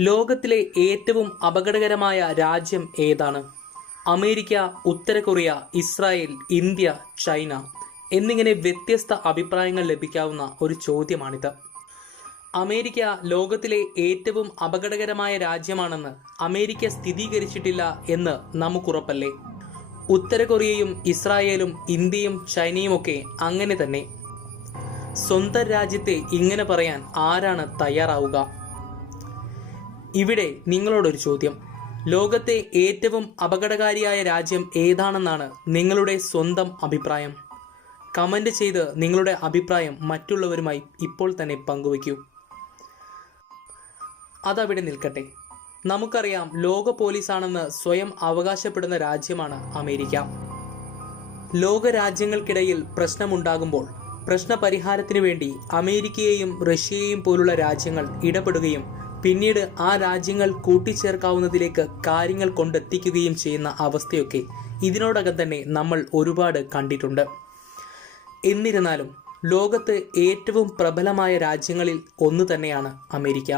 ലോകത്തിലെ ഏറ്റവും അപകടകരമായ രാജ്യം ഏതാണ്? അമേരിക്ക ഉത്തര കൊറിയ ഇസ്രായേൽ ഇന്ത്യ ചൈന എന്നിങ്ങനെ വ്യത്യസ്ത അഭിപ്രായങ്ങൾ ലഭിക്കാവുന്ന ഒരു ചോദ്യമാണിത്. അമേരിക്ക ലോകത്തിലെ ഏറ്റവും അപകടകരമായ രാജ്യമാണെന്ന് അമേരിക്ക സ്ഥിരീകരിച്ചിട്ടില്ല എന്ന് നമുക്കുറപ്പല്ലേ? ഉത്തര കൊറിയയും ഇസ്രായേലും ഇന്ത്യയും ചൈനയും ഒക്കെ അങ്ങനെ തന്നെ. സ്വന്തം രാജ്യത്തെ ഇങ്ങനെ പറയാൻ ആരാണ് തയ്യാറാവുക? ഇവിടെ നിങ്ങളോടൊരു ചോദ്യം. ലോകത്തെ ഏറ്റവും അപകടകാരിയായ രാജ്യം ഏതാണെന്നാണ് നിങ്ങളുടെ സ്വന്തം അഭിപ്രായം? കമന്റ് ചെയ്ത് നിങ്ങളുടെ അഭിപ്രായം മറ്റുള്ളവരുമായി ഇപ്പോൾ തന്നെ പങ്കുവയ്ക്കൂ. അതവിടെ നിൽക്കട്ടെ. നമുക്കറിയാം ലോക പോലീസാണെന്ന് സ്വയം അവകാശപ്പെടുന്ന രാജ്യമാണ് അമേരിക്ക. ലോക രാജ്യങ്ങൾക്കിടയിൽ പ്രശ്നമുണ്ടാകുമ്പോൾ പ്രശ്നപരിഹാരത്തിനു വേണ്ടി അമേരിക്കയെയും റഷ്യയെയും പോലുള്ള രാജ്യങ്ങൾ ഇടപെടുകയും പിന്നീട് ആ രാജ്യങ്ങൾ കൂട്ടിച്ചേർക്കാവുന്നതിലേക്ക് കാര്യങ്ങൾ കൊണ്ടെത്തിക്കുകയും ചെയ്യുന്ന അവസ്ഥയൊക്കെ ഇതിനോടകം തന്നെ നമ്മൾ ഒരുപാട് കണ്ടിട്ടുണ്ട്. എന്നിരുന്നാലും ലോകത്ത് ഏറ്റവും പ്രബലമായ രാജ്യങ്ങളിൽ ഒന്ന് തന്നെയാണ് അമേരിക്ക.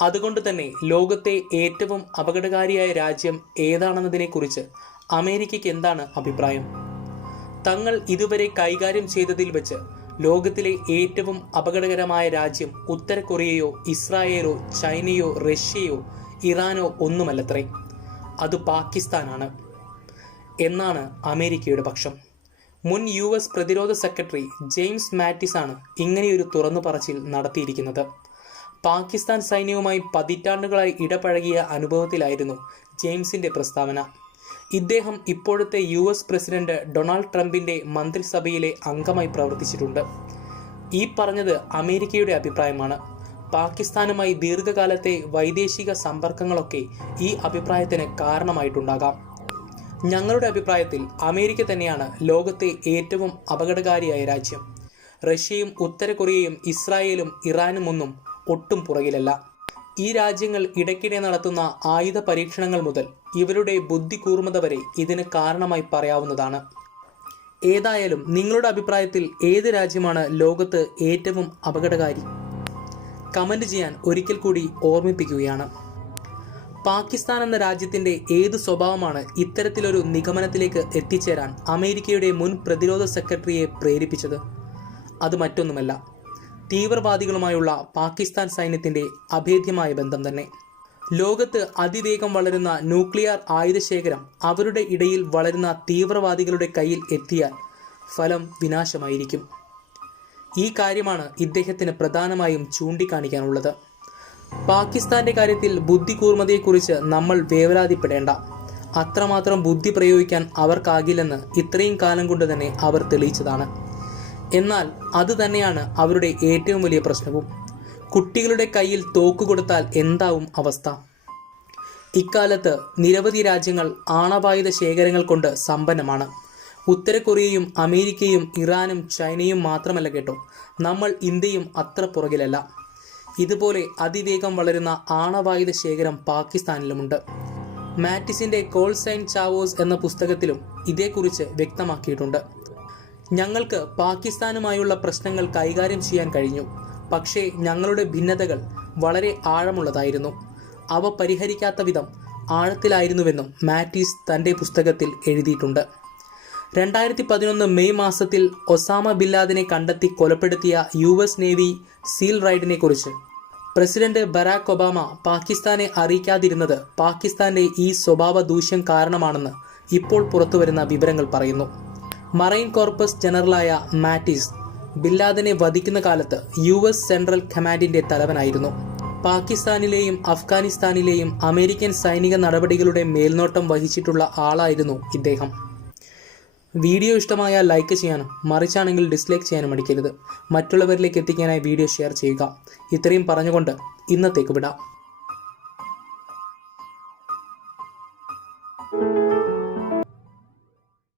അതുകൊണ്ട് തന്നെ ലോകത്തെ ഏറ്റവും അപകടകാരിയായ രാജ്യം ഏതാണെന്നതിനെക്കുറിച്ച് അമേരിക്കയ്ക്ക് എന്താണ് അഭിപ്രായം? തങ്ങൾ ഇതുവരെ കൈകാര്യം ചെയ്തതിൽ വെച്ച് ലോകത്തിലെ ഏറ്റവും അപകടകരമായ രാജ്യം ഉത്തര കൊറിയയോ ഇസ്രായേലോ ചൈനയോ റഷ്യയോ ഇറാനോ ഒന്നുമല്ലത്രേ. അത് പാകിസ്ഥാനാണ്. എന്നാണ് അമേരിക്കയുടെ പക്ഷം. മുൻ യു എസ് പ്രതിരോധ സെക്രട്ടറി ജെയിംസ് മാറ്റിസ് ആണ് ഇങ്ങനെയൊരു തുറന്നു പറച്ചിൽ നടത്തിയിരിക്കുന്നത്. പാകിസ്ഥാൻ സൈന്യവുമായി പതിറ്റാണ്ടുകളായി ഇടപഴകിയ അനുഭവത്തിലായിരുന്നു ജെയിംസിന്റെ പ്രസ്താവന. ഇദ്ദേഹം ഇപ്പോഴത്തെ യു എസ് പ്രസിഡന്റ് ഡൊണാൾഡ് ട്രംപിന്റെ മന്ത്രിസഭയിലെ അംഗമായി പ്രവർത്തിച്ചിട്ടുണ്ട്. ഈ പറഞ്ഞത് അമേരിക്കയുടെ അഭിപ്രായമാണ്. പാകിസ്ഥാനുമായി ദീർഘകാലത്തെ വൈദേശിക സമ്പർക്കങ്ങളൊക്കെ ഈ അഭിപ്രായത്തിന് കാരണമായിട്ടുണ്ടാകാം. ഞങ്ങളുടെ അഭിപ്രായത്തിൽ അമേരിക്ക തന്നെയാണ് ലോകത്തെ ഏറ്റവും അപകടകാരിയായ രാജ്യം. റഷ്യയും ഉത്തര കൊറിയയും ഇസ്രായേലും ഇറാനും ഒന്നും ഒട്ടും പുറകിലല്ല. ഈ രാജ്യങ്ങൾ ഇടയ്ക്കിടെ നടത്തുന്ന ആയുധ പരീക്ഷണങ്ങൾ മുതൽ ഇവരുടെ ബുദ്ധി കൂർമ്മത വരെ ഇതിന് കാരണമായി പറയാവുന്നതാണ്. ഏതായാലും നിങ്ങളുടെ അഭിപ്രായത്തിൽ ഏത് രാജ്യമാണ് ലോകത്ത് ഏറ്റവും അപകടകാരി? കമന്റ് ചെയ്യാൻ ഒരിക്കൽ കൂടി ഓർമ്മിപ്പിക്കുകയാണ്. പാകിസ്ഥാൻ എന്ന രാജ്യത്തിന്റെ ഏത് സ്വഭാവമാണ് ഇത്തരത്തിലൊരു നിഗമനത്തിലേക്ക് എത്തിച്ചേരാൻ അമേരിക്കയുടെ മുൻ പ്രതിരോധ സെക്രട്ടറിയെ പ്രേരിപ്പിച്ചത്? അത് മറ്റൊന്നുമല്ല. തീവ്രവാദികളുമായുള്ള പാകിസ്ഥാൻ സൈന്യത്തിന്റെ അഭേദ്യമായ ബന്ധം തന്നെ. ലോകത്ത് അതിവേഗം വളരുന്ന ന്യൂക്ലിയർ ആയുധശേഖരം അവരുടെ ഇടയിൽ വളരുന്ന തീവ്രവാദികളുടെ കയ്യിൽ എത്തിയാൽ ഫലം വിനാശമായിരിക്കും. ഈ കാര്യമാണ് ഇദ്ദേഹത്തിന് പ്രധാനമായും ചൂണ്ടിക്കാണിക്കാനുള്ളത്. പാകിസ്ഥാന്റെ കാര്യത്തിൽ ബുദ്ധികൂർമ്മതയെക്കുറിച്ച് നമ്മൾ വേവലാതിപ്പെടേണ്ട. അത്രമാത്രം ബുദ്ധി പ്രയോഗിക്കാൻ അവർക്കാകില്ലെന്ന് ഇത്രയും കാലം കൊണ്ട് തന്നെ അവർ തെളിയിച്ചതാണ്. എന്നാൽ അത് തന്നെയാണ് അവരുടെ ഏറ്റവും വലിയ പ്രശ്നവും. കുട്ടികളുടെ കയ്യിൽ തോക്ക് കൊടുത്താൽ എന്താവും അവസ്ഥ? ഇക്കാലത്ത് നിരവധി രാജ്യങ്ങൾ ആണവായുധ ശേഖരങ്ങൾ കൊണ്ട് സമ്പന്നമാണ്. ഉത്തര കൊറിയയും അമേരിക്കയും ഇറാനും ചൈനയും മാത്രമല്ല കേട്ടോ. നമ്മൾ ഇന്ത്യയും അത്ര പുറകിലല്ല. ഇതുപോലെ അതിവേഗം വളരുന്ന ആണവായുധ ശേഖരം പാകിസ്ഥാനിലുമുണ്ട്. മാറ്റിസിന്റെ കോൾസൈൻ ചാവോസ് എന്ന പുസ്തകത്തിലും ഇതേക്കുറിച്ച് വ്യക്തമാക്കിയിട്ടുണ്ട്. ഞങ്ങൾക്ക് പാകിസ്ഥാനുമായുള്ള പ്രശ്നങ്ങൾ കൈകാര്യം ചെയ്യാൻ കഴിഞ്ഞു. പക്ഷേ ഞങ്ങളുടെ ഭിന്നതകൾ വളരെ ആഴമുള്ളതായിരുന്നു. അവ പരിഹരിക്കാത്ത വിധം ആഴത്തിലായിരുന്നുവെന്നും മാറ്റീസ് തന്റെ പുസ്തകത്തിൽ എഴുതിയിട്ടുണ്ട്. രണ്ടായിരത്തി പതിനൊന്ന് മെയ് മാസത്തിൽ ഒസാമ ബില്ലാദിനെ കണ്ടെത്തി കൊലപ്പെടുത്തിയ യു എസ് നേവി സീൽ റൈഡിനെ കുറിച്ച്. പ്രസിഡന്റ് ബരാക് ഒബാമ പാകിസ്ഥാനെ അറിയിക്കാതിരുന്നത് പാകിസ്ഥാന്റെ ഈ സ്വഭാവ ദൂഷ്യം കാരണമാണെന്ന് ഇപ്പോൾ പുറത്തുവരുന്ന വിവരങ്ങൾ പറയുന്നു. മറൈൻ കോർപ്പസ് ജനറലായ മാറ്റിസ് ബില്ലാദിനെ വധിക്കുന്ന കാലത്ത് യു എസ് സെൻട്രൽ കമാൻഡിന്റെ തലവനായിരുന്നു. പാകിസ്ഥാനിലെയും അഫ്ഗാനിസ്ഥാനിലെയും അമേരിക്കൻ സൈനിക നടപടികളുടെ മേൽനോട്ടം വഹിച്ചിട്ടുള്ള ആളായിരുന്നു ഇദ്ദേഹം. വീഡിയോ ഇഷ്ടമായ ലൈക്ക് ചെയ്യാനും മറിച്ചാണെങ്കിൽ ഡിസ്ലൈക്ക് ചെയ്യാനും മടിക്കരുത്. മറ്റുള്ളവരിലേക്ക് എത്തിക്കാനായി വീഡിയോ ഷെയർ ചെയ്യുക. ഇത്രയും പറഞ്ഞുകൊണ്ട് ഇന്നത്തേക്ക് വിടാം.